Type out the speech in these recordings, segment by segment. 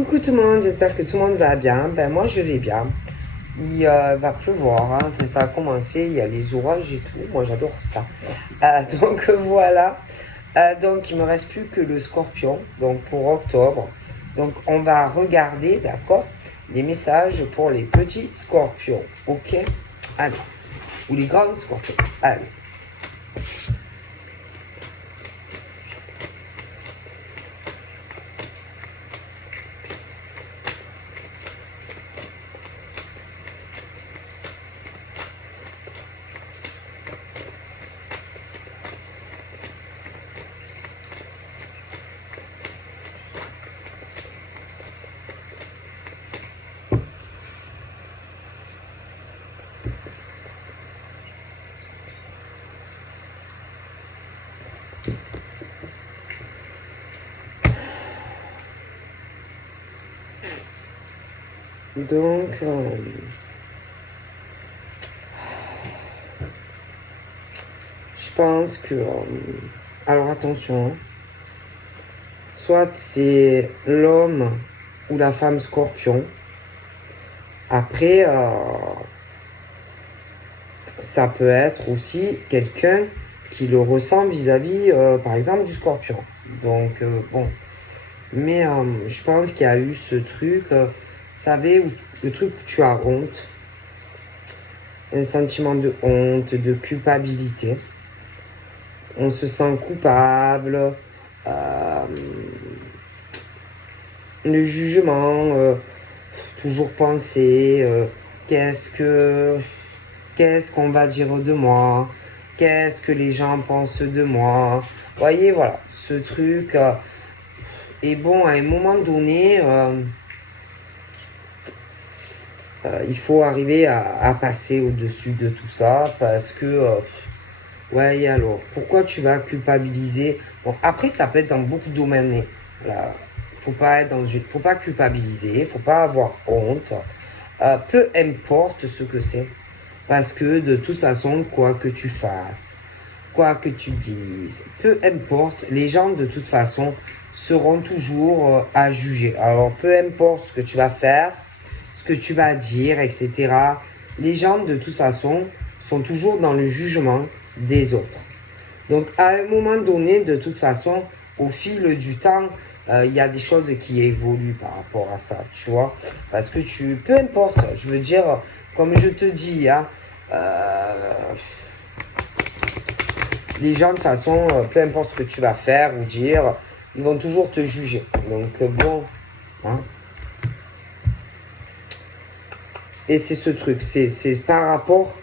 Coucou tout le monde, j'espère que tout le monde va bien. Ben moi je vais bien. Il va pleuvoir, hein. Enfin, ça a commencé, il y a les orages et tout. Moi j'adore ça. Donc voilà. Donc il me reste plus que le scorpion, donc pour octobre. Donc on va regarder, d'accord, les messages pour les petits scorpions. Ok? Allez. Ou les grands scorpions. Allez. Donc, je pense que... alors attention, hein. Soit c'est l'homme ou la femme scorpion. Après, ça peut être aussi quelqu'un qui le ressent vis-à-vis, par exemple, du scorpion. Donc, bon. Mais je pense qu'il y a eu ce truc, vous savez, le truc où tu as honte, un sentiment de honte, de culpabilité. On se sent coupable, le jugement, toujours penser, qu'est-ce qu'on va dire de moi, qu'est-ce que les gens pensent de moi. Vous voyez, voilà, ce truc. Et bon, à un moment donné, il faut arriver à passer au-dessus de tout ça parce que, ouais, alors, pourquoi tu vas culpabiliser? Bon, après, ça peut être dans beaucoup de domaines, mais voilà, faut pas culpabiliser, faut pas avoir honte, peu importe ce que c'est, parce que de toute façon, quoi que tu fasses, quoi que tu dises, peu importe, les gens de toute façon seront toujours à juger. Alors, peu importe ce que tu vas faire, ce que tu vas dire, etc. Les gens de toute façon sont toujours dans le jugement des autres. Donc, à un moment donné, de toute façon, au fil du temps, il y a des choses qui évoluent par rapport à ça, tu vois. Parce que peu importe, je veux dire, comme je te dis, hein, les gens, de toute façon, peu importe ce que tu vas faire ou dire, ils vont toujours te juger. Donc, bon, hein. Et c'est ce truc, c'est par rapport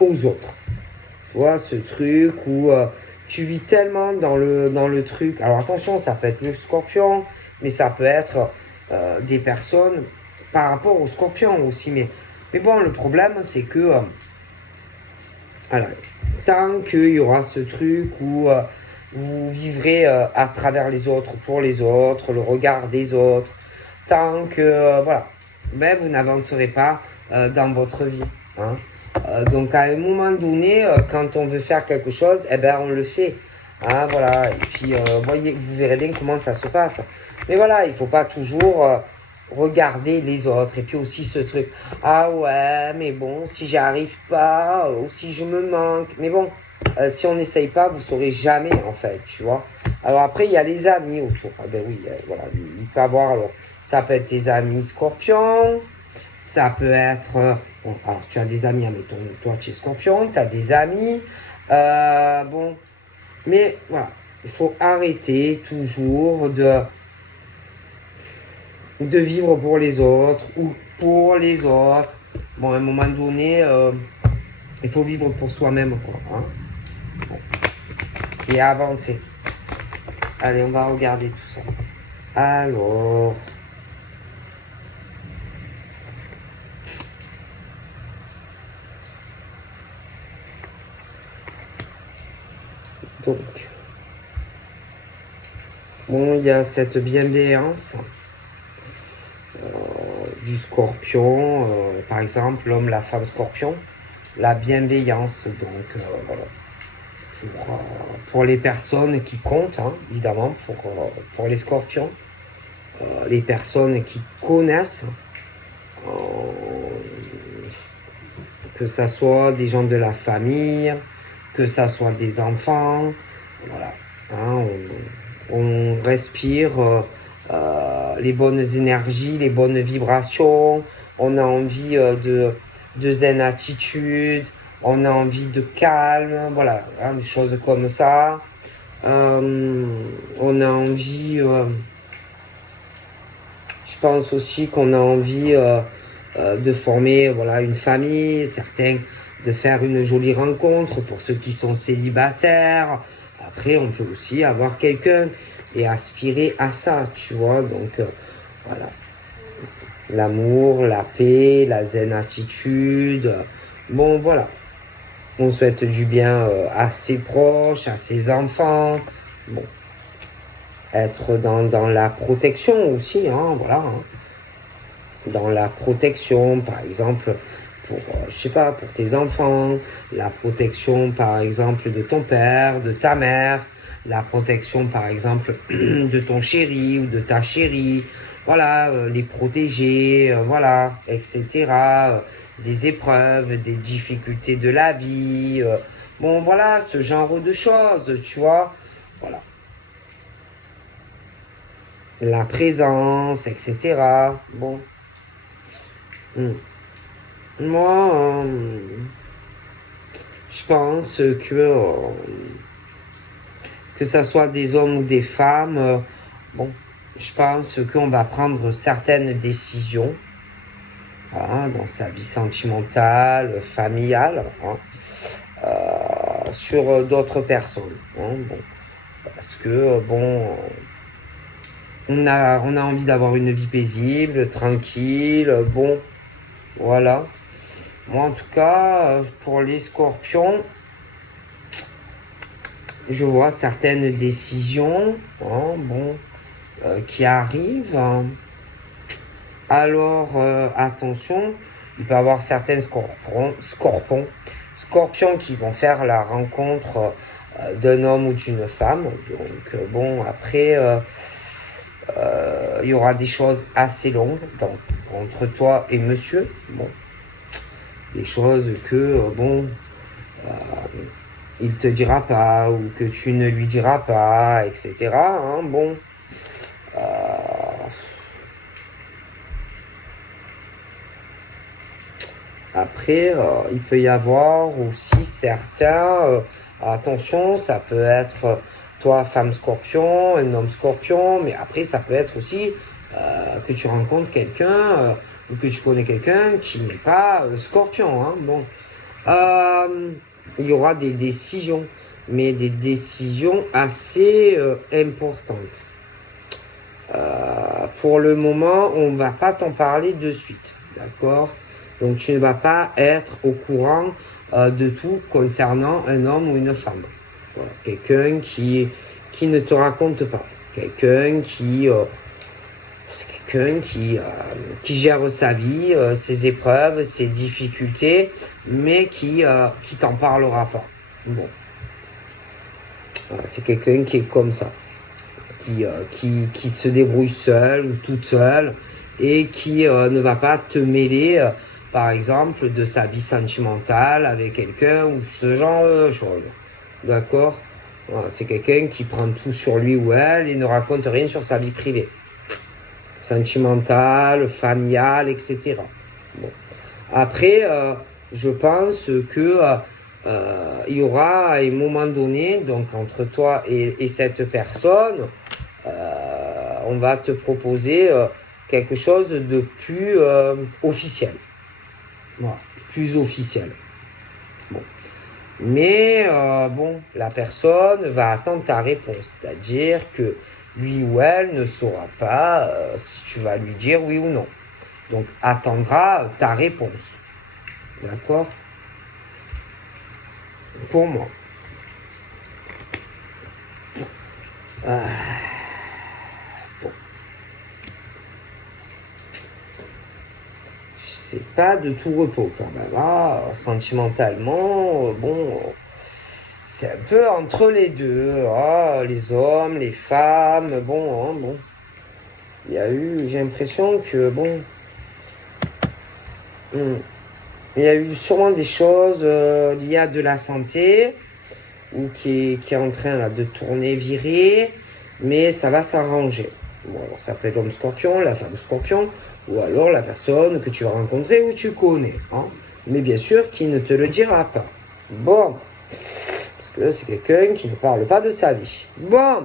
aux autres. Tu vois, ce truc où tu vis tellement dans le truc. Alors attention, ça peut être le scorpion, mais ça peut être des personnes par rapport au scorpion aussi. Mais bon, le problème, c'est que alors, tant qu'il y aura ce truc où vous vivrez à travers les autres, pour les autres, le regard des autres, tant que, voilà, ben, vous n'avancerez pas dans votre vie. Hein. Donc à un moment donné, quand on veut faire quelque chose, eh ben, on le fait. Hein, voilà. Et puis, voyez, vous verrez bien comment ça se passe. Mais voilà, il ne faut pas toujours regarder les autres. Et puis aussi ce truc, ah ouais, mais bon, si j'y arrive pas, ou si je me manque. Mais bon, si on n'essaye pas, vous saurez jamais, en fait, tu vois. Alors après, il y a les amis autour. Ah ben oui, voilà, il peut avoir, alors, ça peut être tes amis scorpions, ça peut être, bon, alors tu as des amis, admettons, toi tu es scorpion, tu as des amis, bon, mais voilà, il faut arrêter toujours de vivre pour les autres ou pour les autres. Bon, à un moment donné, il faut vivre pour soi-même, quoi. Hein. Bon. Et avancer. Allez, on va regarder tout ça. Alors. Donc. Bon, il y a cette bienveillance du scorpion, par exemple, l'homme, la femme scorpion. La bienveillance, donc, voilà. Pour les personnes qui comptent, hein, évidemment, pour les scorpions. les personnes qui connaissent, que ça soit des gens de la famille, que ça soit des enfants, voilà. Hein, on respire les bonnes énergies, les bonnes vibrations, on a envie de zen attitude, on a envie de calme, voilà, hein, des choses comme ça. On a envie, je pense aussi qu'on a envie de former voilà, une famille, certains de faire une jolie rencontre pour ceux qui sont célibataires. Après, on peut aussi avoir quelqu'un et aspirer à ça, tu vois. Donc, voilà. L'amour, la paix, la zen attitude. Bon, voilà. On souhaite du bien à ses proches, à ses enfants. Bon. Être dans la protection aussi, hein, voilà. Hein. Dans la protection, par exemple, pour, je sais pas, pour tes enfants, la protection, par exemple, de ton père, de ta mère, la protection, par exemple, de ton chéri ou de ta chérie, voilà, les protéger, voilà, etc., des épreuves, des difficultés de la vie, bon, voilà, ce genre de choses, tu vois, voilà. La présence, etc., bon. Moi, je pense que ça soit des hommes ou des femmes, bon, je pense qu'on va prendre certaines décisions hein, dans sa vie sentimentale, familiale, hein, sur d'autres personnes. Hein, bon, parce que, bon, on a envie d'avoir une vie paisible, tranquille, bon, voilà. Moi, en tout cas, pour les scorpions, je vois certaines décisions hein, bon, qui arrivent. Hein. Alors, attention, il peut y avoir certains scorpions qui vont faire la rencontre d'un homme ou d'une femme. Donc, bon, après, il y aura des choses assez longues donc, entre toi et monsieur. Bon, des choses que, bon, il te dira pas ou que tu ne lui diras pas, etc. Hein, bon. Après, il peut y avoir aussi certains... attention, ça peut être toi, femme scorpion, un homme scorpion, mais après, ça peut être aussi que tu rencontres quelqu'un ou que tu connais quelqu'un qui n'est pas scorpion. Hein, bon. Il y aura des décisions, mais des décisions assez importantes. Pour le moment, on ne va pas t'en parler de suite, d'accord? Donc tu ne vas pas être au courant de tout concernant un homme ou une femme. Voilà. Quelqu'un qui ne te raconte pas. Quelqu'un c'est quelqu'un qui gère sa vie, ses épreuves, ses difficultés, mais qui t'en parlera pas. Bon. Voilà, c'est quelqu'un qui est comme ça. Qui se débrouille seul ou toute seule et qui ne va pas te mêler, par exemple, de sa vie sentimentale avec quelqu'un ou ce genre de choses. D'accord? Voilà, c'est quelqu'un qui prend tout sur lui ou elle et ne raconte rien sur sa vie privée. Sentimentale, familiale, etc. Bon. Après, je pense que il y aura à un moment donné, donc entre toi et cette personne, on va te proposer quelque chose de plus officiel. Voilà, plus officiel. Bon. Mais bon, la personne va attendre ta réponse, c'est-à-dire que lui ou elle ne saura pas si tu vas lui dire oui ou non. Donc attendra ta réponse. D'accord? Pour moi. Bon. C'est pas de tout repos quand même. Hein. Sentimentalement, bon, c'est un peu entre les deux. Hein. Les hommes, les femmes, bon, hein, bon. Il y a eu, j'ai l'impression que, bon, il y a eu sûrement des choses liées à de la santé, ou qui est en train là, de tourner, virer, mais ça va s'arranger. Bon, alors ça peut être l'homme scorpion, la femme scorpion, ou alors la personne que tu vas rencontrer ou tu connais. Hein. Mais bien sûr, qui ne te le dira pas. Bon, parce que c'est quelqu'un qui ne parle pas de sa vie. Bon,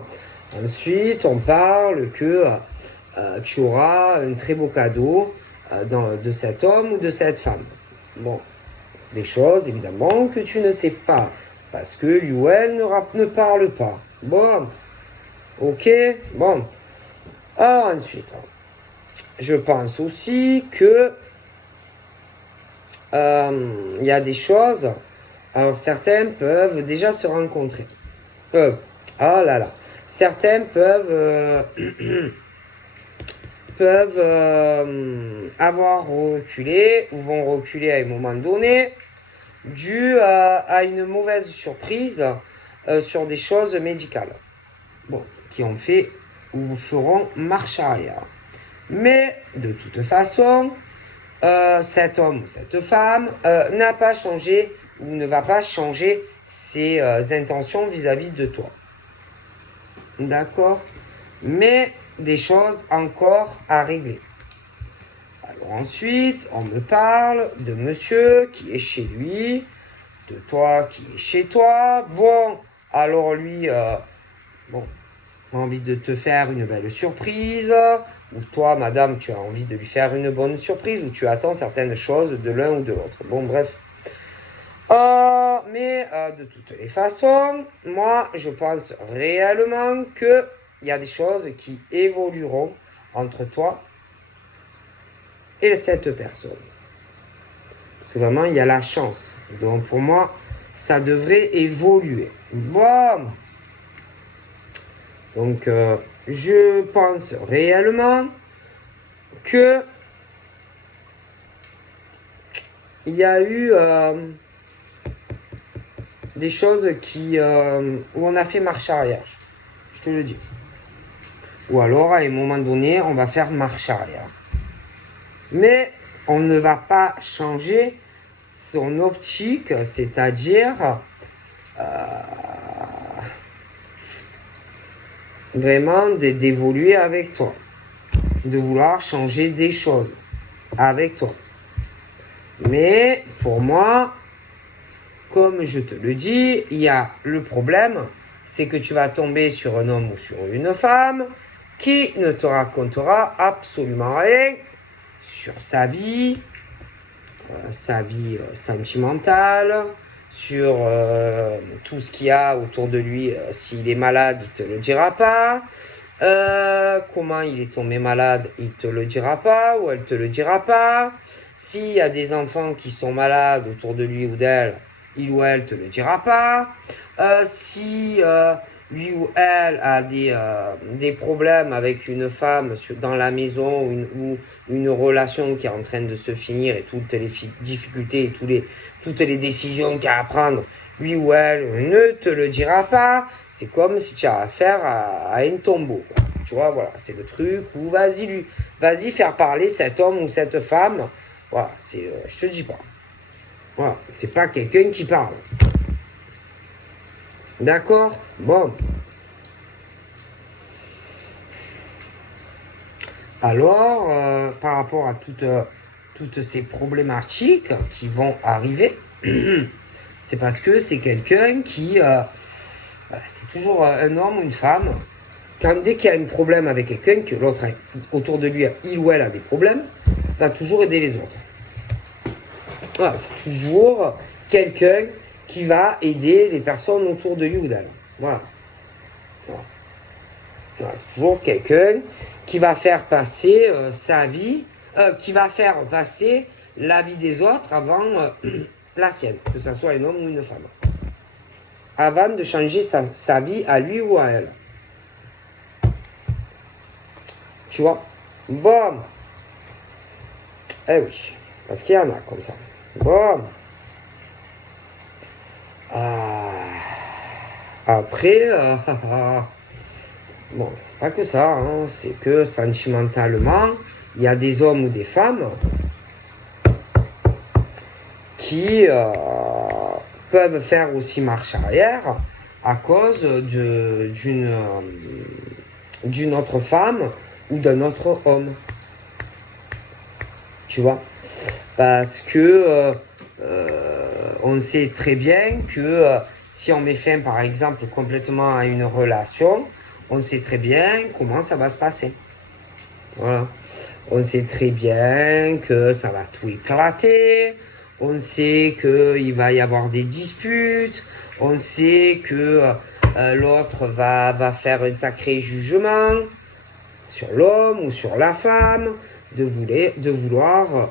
ensuite, on parle que tu auras un très beau cadeau de cet homme ou de cette femme. Bon, des choses évidemment que tu ne sais pas, parce que lui ou elle ne parle pas. Bon, ok, bon. Alors ensuite, je pense aussi que il y a des choses. Alors certains peuvent déjà se rencontrer. Oh là là. Certains peuvent avoir reculé ou vont reculer à un moment donné dû à une mauvaise surprise sur des choses médicales. Bon, qui ont fait ou feront marche arrière. Mais de toute façon, cet homme ou cette femme n'a pas changé ou ne va pas changer ses intentions vis-à-vis de toi. D'accord? Mais des choses encore à régler. Alors ensuite, on me parle de monsieur qui est chez lui, de toi qui est chez toi. Bon, alors lui, bon, a envie de te faire une belle surprise, ou toi, madame, tu as envie de lui faire une bonne surprise, ou tu attends certaines choses de l'un ou de l'autre. Bon, bref. Mais de toutes les façons, moi, je pense réellement qu'il y a des choses qui évolueront entre toi et cette personne. Parce que vraiment, il y a la chance. Donc, pour moi, ça devrait évoluer. Bon. Donc, je pense réellement que il y a eu des choses où on a fait marche arrière. Je te le dis. Ou alors, à un moment donné, on va faire marche arrière. Mais on ne va pas changer son optique, c'est-à-dire vraiment d'évoluer avec toi. De vouloir changer des choses avec toi. Mais pour moi, comme je te le dis, il y a le problème, c'est que tu vas tomber sur un homme ou sur une femme qui ne te racontera absolument rien sur sa vie sentimentale, sur tout ce qu'il y a autour de lui. S'il est malade, il ne te le dira pas. Comment il est tombé malade, il ne te le dira pas ou elle ne te le dira pas. S'il y a des enfants qui sont malades autour de lui ou d'elle, il ou elle ne te le dira pas. Si lui ou elle a des problèmes avec une femme dans la maison ou une relation qui est en train de se finir et toutes les difficultés et toutes les décisions qu'il y a à prendre, lui ou elle ne te le dira pas. C'est comme si tu as affaire à un tombeau. Quoi. Tu vois, voilà, c'est le truc où vas-y faire parler cet homme ou cette femme. Voilà, je te dis pas. Voilà, c'est pas quelqu'un qui parle. D'accord? Bon. Alors, par rapport à toutes ces problématiques qui vont arriver, c'est parce que c'est quelqu'un qui... c'est toujours un homme ou une femme. Dès qu'il y a un problème avec quelqu'un, que l'autre autour de lui, il ou elle a des problèmes, va toujours aider les autres. Voilà, c'est toujours quelqu'un qui va aider les personnes autour de lui ou d'elle. Voilà. Voilà, c'est toujours quelqu'un qui va faire passer sa vie, qui va faire passer la vie des autres avant la sienne, que ce soit un homme ou une femme. Avant de changer sa vie à lui ou à elle. Tu vois? Bon. Eh oui, parce qu'il y en a comme ça. Bon. Après, bon, pas que ça, hein, c'est que sentimentalement, il y a des hommes ou des femmes qui peuvent faire aussi marche arrière à cause d'une autre femme ou d'un autre homme. Tu vois? Parce que on sait très bien que si on met fin, par exemple, complètement à une relation, on sait très bien comment ça va se passer. Voilà. On sait très bien que ça va tout éclater. On sait qu'il va y avoir des disputes. On sait que l'autre va faire un sacré jugement sur l'homme ou sur la femme, de vouloir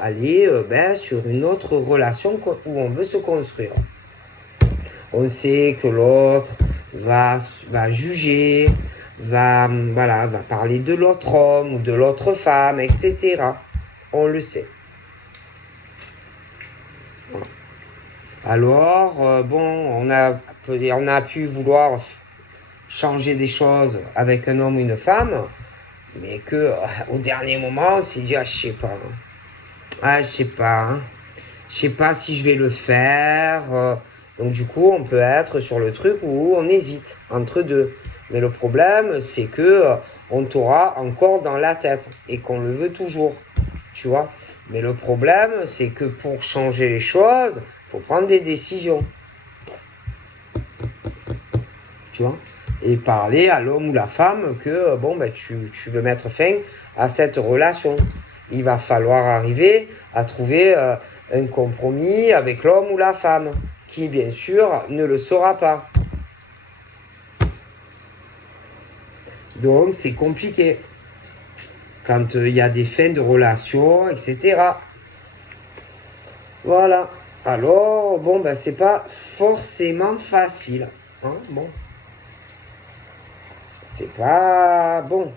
aller sur une autre relation où on veut se construire. On sait que l'autre va juger, va parler de l'autre homme ou de l'autre femme, etc. On le sait. Voilà. Alors, on a pu vouloir changer des choses avec un homme ou une femme, mais que au dernier moment, on s'est dit, je sais pas. Je sais pas si je vais le faire. Donc du coup, on peut être sur le truc où on hésite entre deux. Mais le problème, c'est que on t'aura encore dans la tête et qu'on le veut toujours. Tu vois? Mais le problème, c'est que pour changer les choses, il faut prendre des décisions. Tu vois? Et parler à l'homme ou la femme que tu veux mettre fin à cette relation. Il va falloir arriver à trouver un compromis avec l'homme ou la femme, qui bien sûr ne le saura pas. Donc c'est compliqué quand il y a des fins de relation, etc. Voilà. Alors, c'est pas forcément facile. Hein, bon. C'est pas bon.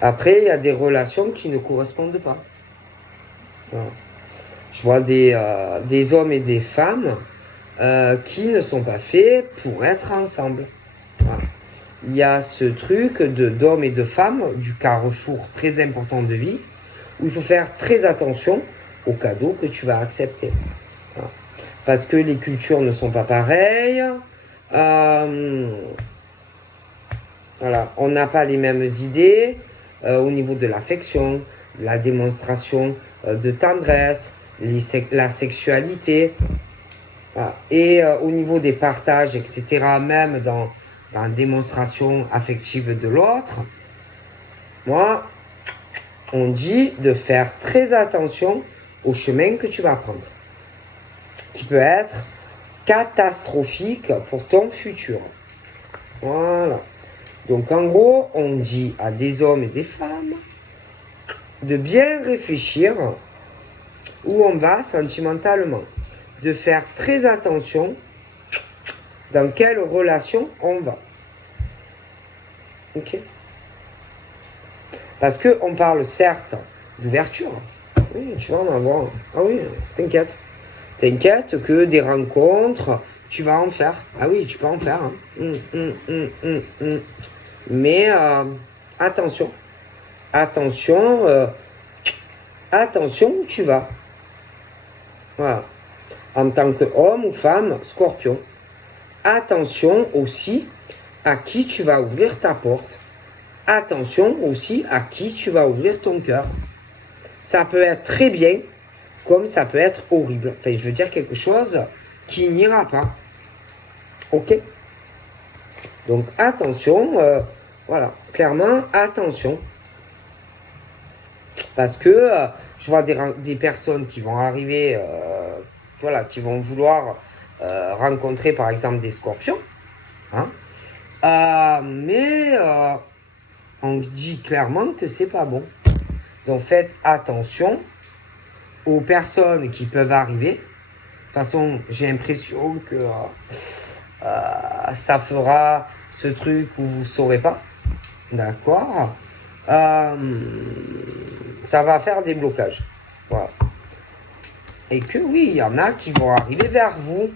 Après, il y a des relations qui ne correspondent pas. Voilà. Je vois des hommes et des femmes qui ne sont pas faits pour être ensemble. Voilà. Il y a ce truc d'hommes et de femmes, du carrefour très important de vie, où il faut faire très attention aux cadeaux que tu vas accepter. Voilà. Parce que les cultures ne sont pas pareilles. Voilà, on n'a pas les mêmes idées au niveau de l'affection, la démonstration de tendresse, la sexualité. Voilà. Et au niveau des partages, etc., même dans la démonstration affective de l'autre, moi, on dit de faire très attention au chemin que tu vas prendre, qui peut être catastrophique pour ton futur. Voilà. Donc en gros, on dit à des hommes et des femmes de bien réfléchir où on va sentimentalement, de faire très attention dans quelle relation on va. Ok? Parce qu'on parle certes d'ouverture. Oui, tu vas en avoir. Ah oui, t'inquiète. T'inquiète que des rencontres, tu vas en faire. Ah oui, tu peux en faire. Hein. Mais attention. Attention où tu vas. Voilà. En tant qu'homme ou femme, scorpion. Attention aussi à qui tu vas ouvrir ta porte. Attention aussi à qui tu vas ouvrir ton cœur. Ça peut être très bien, comme ça peut être horrible. Enfin, je veux dire quelque chose qui n'ira pas. Ok? Donc attention, voilà, clairement, attention. Parce que je vois des personnes qui vont arriver, qui vont vouloir rencontrer par exemple des scorpions. Hein, mais on dit clairement que c'est pas bon. Donc faites attention aux personnes qui peuvent arriver. De toute façon, j'ai l'impression que ça fera ce truc où vous ne saurez pas. D'accord, ça va faire des blocages. Voilà. Et que oui, il y en a qui vont arriver vers vous,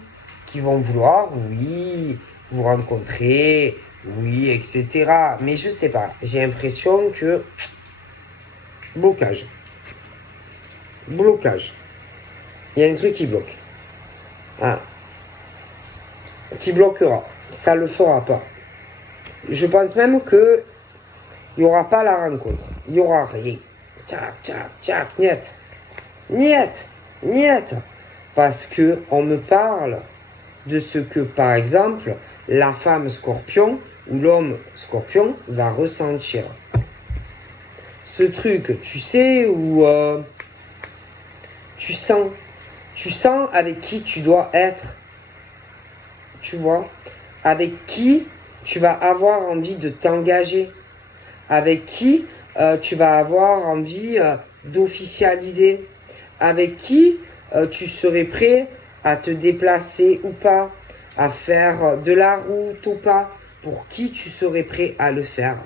qui vont vouloir, oui, vous rencontrer, oui, etc. Mais je sais pas, j'ai l'impression que... Blocage. Blocage. Il y a un truc qui bloque. Ah. Qui bloquera. Ça le fera pas. Je pense même que il n'y aura pas la rencontre. Il n'y aura rien. Tchac, tchac, tchac, niet. Niet. Niet. Parce que on me parle de ce que, par exemple, la femme scorpion ou l'homme scorpion va ressentir. Ce truc, tu sais, où tu sens avec qui tu dois être. Tu vois, avec qui tu vas avoir envie de t'engager, avec qui tu vas avoir envie d'officialiser, avec qui tu serais prêt à te déplacer ou pas, à faire de la route ou pas, pour qui tu serais prêt à le faire.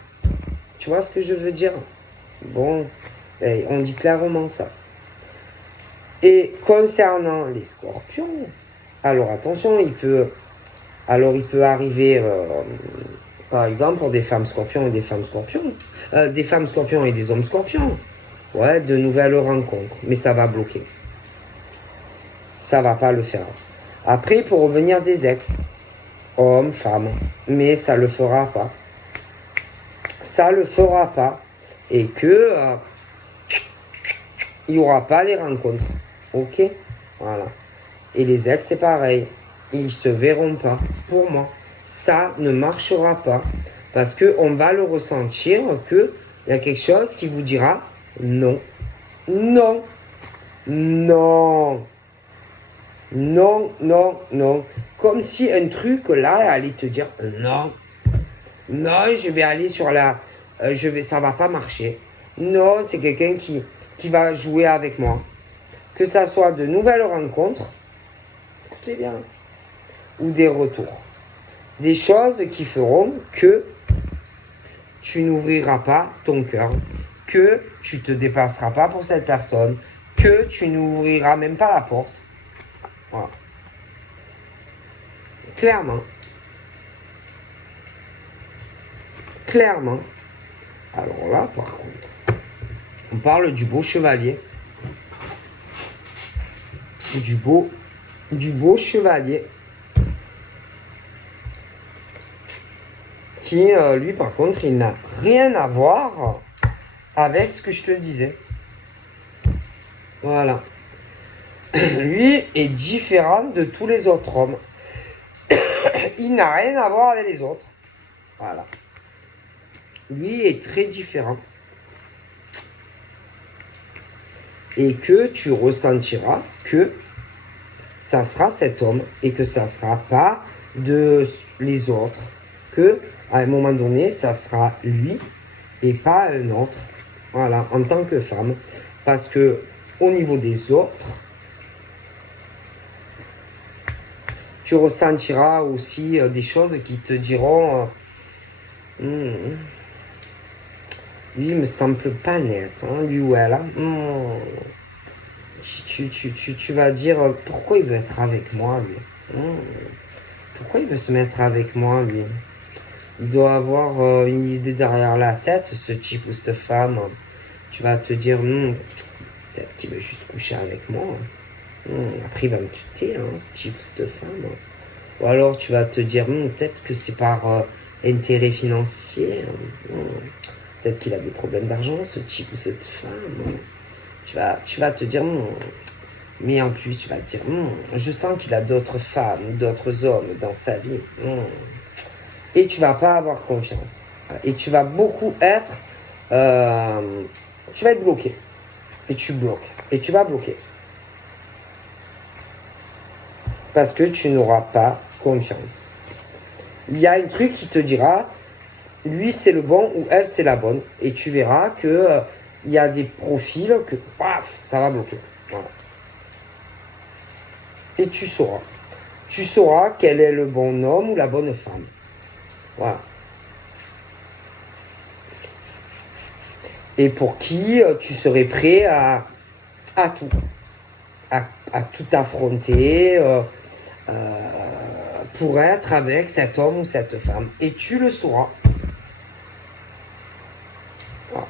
Tu vois ce que je veux dire? Bon, on dit clairement ça. Et concernant les scorpions, alors attention, il peut arriver, par exemple, pour des femmes scorpions et des femmes scorpions, des femmes scorpions et des hommes scorpions, ouais, de nouvelles rencontres, mais ça va bloquer. Ça va pas le faire. Après, pour revenir des ex, hommes, femmes, mais ça le fera pas. Ça le fera pas. Et que il n'y aura pas les rencontres. Ok? Voilà. Et les ex, c'est pareil. Ils se verront pas. Pour moi, ça ne marchera pas. Parce qu'on va le ressentir qu'il y a quelque chose qui vous dira non. Non. Non. Non, non, non. Comme si un truc là allait te dire non. Non, je vais aller sur la... ça va pas marcher. Non, c'est quelqu'un qui va jouer avec moi. Que ça soit de nouvelles rencontres, écoutez bien, ou des retours. Des choses qui feront que tu n'ouvriras pas ton cœur, que tu te dépasseras pas pour cette personne, que tu n'ouvriras même pas la porte. Voilà. Clairement. Clairement. Alors là, par contre, on parle du beau chevalier. Du beau chevalier. Qui, lui, par contre, il n'a rien à voir avec ce que je te disais. Voilà. Lui est différent de tous les autres hommes. Il n'a rien à voir avec les autres. Voilà. Lui est très différent. Et que tu ressentiras que ça sera cet homme et que ça ne sera pas de les autres. Que à un moment donné, ça sera lui et pas un autre. Voilà, en tant que femme. Parce que au niveau des autres, tu ressentiras aussi des choses qui te diront lui, il me semble pas net, hein, lui ou elle. Hein. Tu vas dire pourquoi il veut être avec moi, lui. Pourquoi il veut se mettre avec moi, lui. Il doit avoir une idée derrière la tête, ce type ou cette femme. Tu vas te dire peut-être qu'il veut juste coucher avec moi. Après, il va me quitter, hein, ce type ou cette femme. Ou alors, tu vas te dire peut-être que c'est par intérêt financier. Peut-être qu'il a des problèmes d'argent, ce type ou cette femme. Tu vas te dire mais en plus, tu vas te dire je sens qu'il a d'autres femmes, d'autres hommes dans sa vie. Et tu vas pas avoir confiance. Et tu vas beaucoup être... tu vas être bloqué. Et tu bloques. Et tu vas bloquer. Parce que tu n'auras pas confiance. Il y a un truc qui te dira, lui c'est le bon ou elle c'est la bonne. Et tu verras que il y a des profils que, paf, ça va bloquer. Voilà. Et tu sauras. Tu sauras quel est le bon homme ou la bonne femme. Voilà. Et pour qui tu serais prêt à à tout. À tout affronter pour être avec cet homme ou cette femme. Et tu le sauras. Voilà.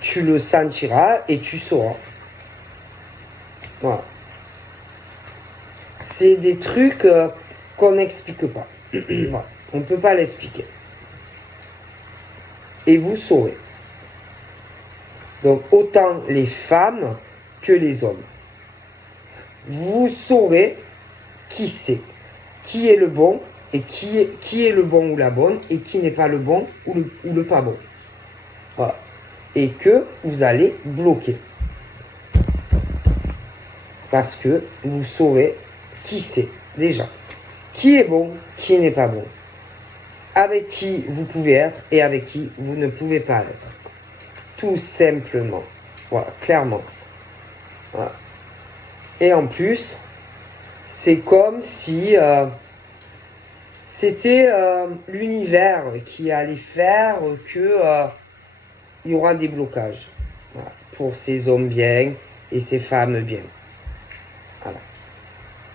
Tu le sentiras et tu sauras. Voilà. C'est des trucs qu'on n'explique pas. Voilà. On ne peut pas l'expliquer. Et vous saurez. Donc autant les femmes que les hommes. Vous saurez qui c'est, qui est le bon et qui est le bon ou la bonne et qui n'est pas le bon ou le pas bon. Voilà. Et que vous allez bloquer. Parce que vous saurez qui c'est déjà. Qui est bon, qui n'est pas bon. Avec qui vous pouvez être et avec qui vous ne pouvez pas être. Tout simplement. Voilà, clairement. Voilà. Et en plus, c'est comme si c'était l'univers qui allait faire que il y aura des blocages. Voilà, pour ces hommes bien et ces femmes bien. Voilà.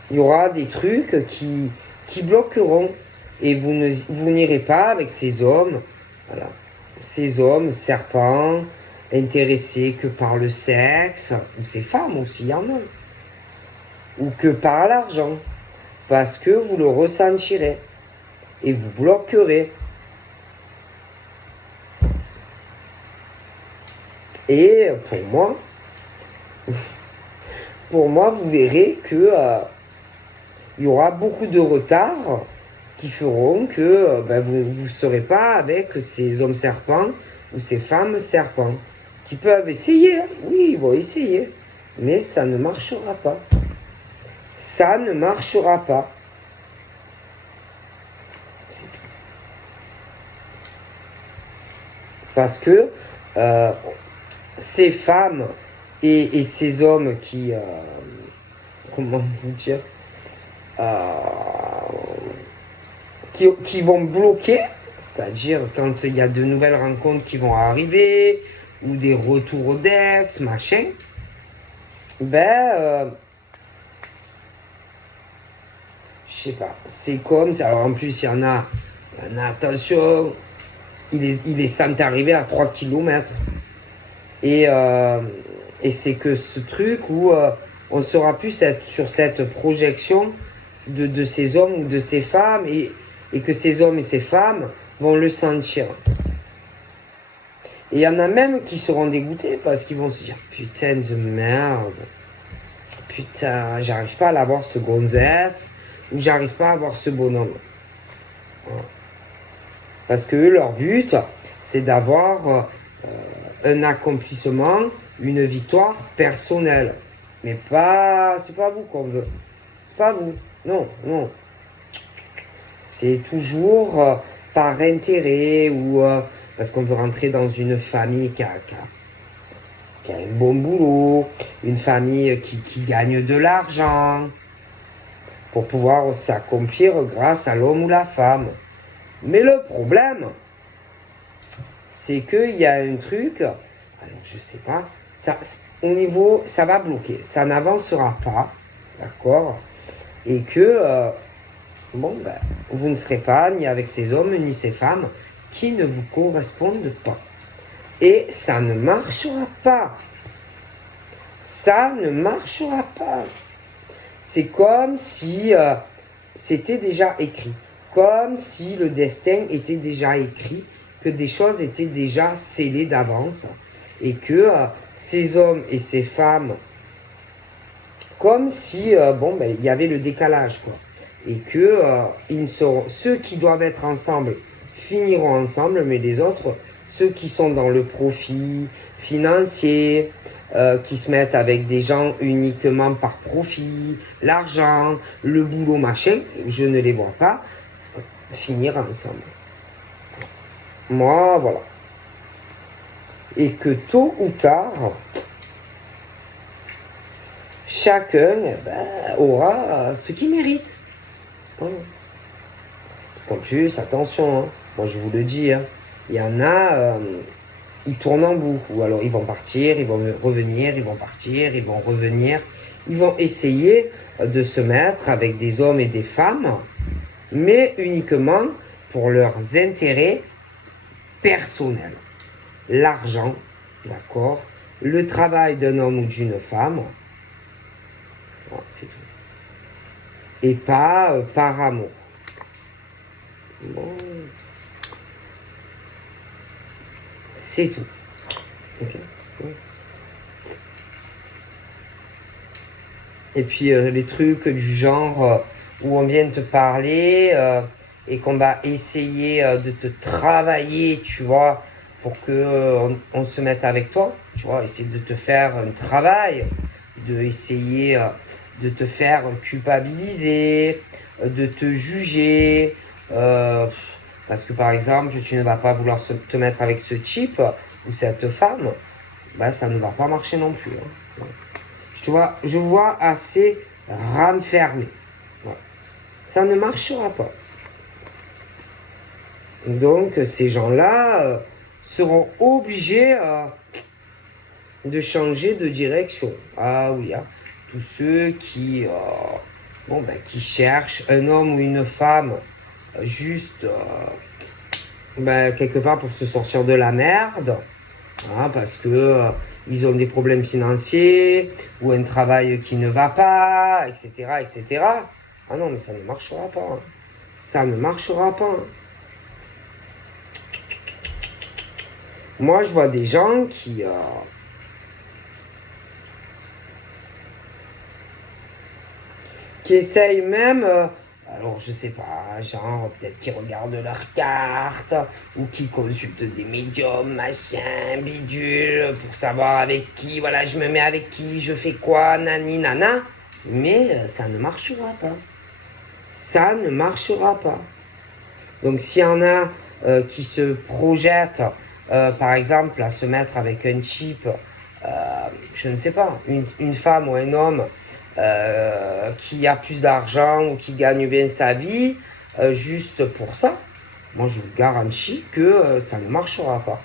Il y aura des trucs qui bloqueront et vous n'irez pas avec ces hommes. Voilà. Ces hommes serpents intéressés que par le sexe, ou ces femmes aussi, il y en a. Ou que par l'argent, parce que vous le ressentirez et vous bloquerez. Et pour moi, vous verrez que il y aura beaucoup de retards qui feront que vous ne serez pas avec ces hommes serpents ou ces femmes serpents qui peuvent essayer. Oui, ils vont essayer, mais ça ne marchera pas. Ça ne marchera pas. C'est tout. Parce que ces femmes et ces hommes qui... comment vous dire qui vont bloquer, c'est-à-dire quand il y a de nouvelles rencontres qui vont arriver, ou des retours au Dex, machin, je sais pas, c'est comme ça. Alors en plus, il y en a attention, il est sans arrivé à 3 km. Et c'est que ce truc où on sera plus sur cette projection de ces hommes ou de ces femmes et que ces hommes et ces femmes vont le sentir. Et il y en a même qui seront dégoûtés parce qu'ils vont se dire putain de merde, putain, j'arrive pas à l'avoir ce gonzesse ou j'arrive pas à avoir ce bonhomme. Voilà. Parce que eux, leur but, c'est d'avoir un accomplissement, une victoire personnelle. Mais pas, c'est pas vous qu'on veut. C'est pas vous. Non, non. C'est toujours par intérêt ou parce qu'on veut rentrer dans une famille qui a un bon boulot, une famille qui gagne de l'argent pour pouvoir s'accomplir grâce à l'homme ou la femme. Mais le problème, c'est qu'il y a un truc, alors je sais pas, ça, au niveau, ça va bloquer, ça n'avancera pas, d'accord, et que, vous ne serez pas ni avec ces hommes ni ces femmes qui ne vous correspondent pas. Et ça ne marchera pas. Ça ne marchera pas. C'est comme si c'était déjà écrit, comme si le destin était déjà écrit, que des choses étaient déjà scellées d'avance et que ces hommes et ces femmes, comme si il y avait le décalage quoi, et que ceux qui doivent être ensemble finiront ensemble, mais les autres, ceux qui sont dans le profit financier, qui se mettent avec des gens uniquement par profit, l'argent, le boulot machin, je ne les vois pas finir ensemble. Moi, voilà. Et que tôt ou tard, chacun aura ce qu'il mérite. Voilà. Parce qu'en plus, attention, hein, moi je vous le dis, hein, il y en a, ils tournent en boucle. Ou alors ils vont partir, ils vont revenir, ils vont partir, ils vont revenir. Ils vont essayer de se mettre avec des hommes et des femmes, mais uniquement pour leurs intérêts personnels. L'argent, d'accord, le travail d'un homme ou d'une femme, voilà, c'est tout. Et pas par amour. Bon. C'est tout. Okay. Et puis les trucs du genre où on vient te parler et qu'on va essayer de te travailler, tu vois, pour que on se mette avec toi, tu vois, essayer de te faire un travail, de essayer de te faire culpabiliser, de te juger, parce que par exemple, tu ne vas pas vouloir te mettre avec ce type ou cette femme, bah, ça ne va pas marcher non plus. Hein. Tu vois, je vois assez renfermé. Ouais. Ça ne marchera pas. Donc, ces gens-là seront obligés de changer de direction. Ah oui, hein. Tous ceux qui, qui cherchent un homme ou une femme juste quelque part pour se sortir de la merde, hein, parce que ils ont des problèmes financiers ou un travail qui ne va pas, etc., etc. Ah non, mais ça ne marchera pas. Hein. Ça ne marchera pas. Hein. Moi, je vois des gens qui essayent même, alors je sais pas, genre peut-être qu'ils regardent leurs cartes ou qu'ils consultent des médiums, machin, bidule, pour savoir avec qui, voilà, je me mets avec qui, je fais quoi, nani, nana, mais ça ne marchera pas. Ça ne marchera pas. Donc s'il y en a qui se projettent, par exemple, à se mettre avec un type, je ne sais pas, une femme ou un homme qui a plus d'argent ou qui gagne bien sa vie, juste pour ça, moi je vous garantis que ça ne marchera pas.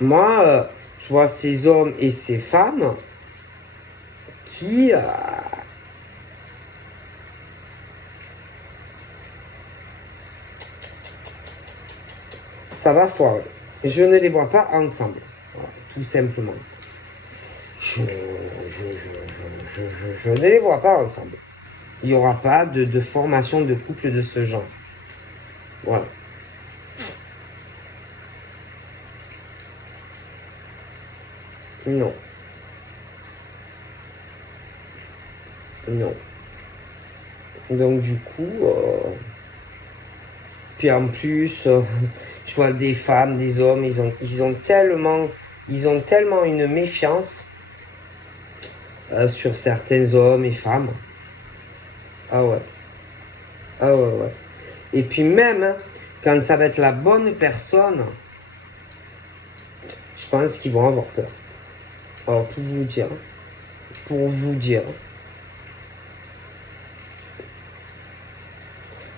Moi, je vois ces hommes et ces femmes qui... ça va foirer. Je ne les vois pas ensemble, voilà, tout simplement. Je ne les vois pas ensemble. Il n'y aura pas de formation de couple de ce genre. Voilà. Non. Non. Donc du coup, puis en plus, je vois des femmes, des hommes, ils ont tellement une méfiance sur certains hommes et femmes. Ah ouais. Ah ouais, ouais. Et puis même, hein, quand ça va être la bonne personne, je pense qu'ils vont avoir peur. Alors, pour vous dire,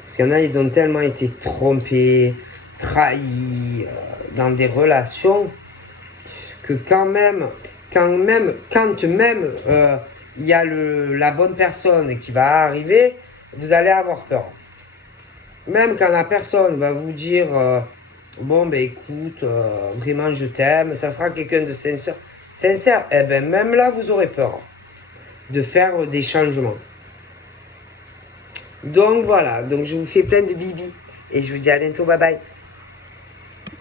parce qu'il y en a, ils ont tellement été trompés, trahis dans des relations que quand même, il y a la bonne personne qui va arriver, vous allez avoir peur. Même quand la personne va vous dire bon ben écoute, vraiment je t'aime, ça sera quelqu'un de sincère, eh ben même là vous aurez peur de faire des changements. Donc voilà, donc je vous fais plein de bibi et je vous dis à bientôt, bye bye.